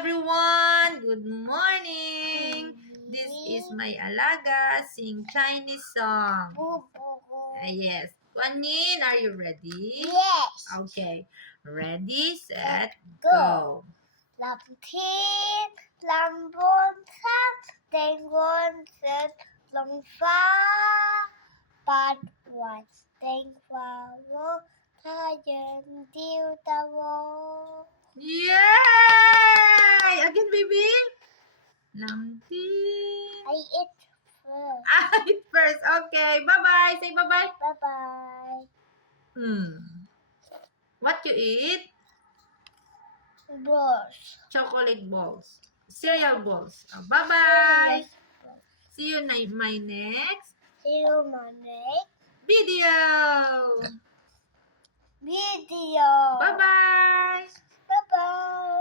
everyone! Good morning! This is my alaga sing Chinese song. Yes. Guanyin, are you ready? Yes. Okay. Ready, set, go. 蓝天蓝波苍，灯光色龙发，八万灯花我，他人丢的我。 Yay! Again, baby. Lamtin. I eat first. Eat first. Okay. Bye-bye. Say bye-bye. Bye bye. What you eat? Brush. Chocolate balls. Cereal balls. Bye-bye. See you in my next See you my next video. video. Bye-bye. Bye bye.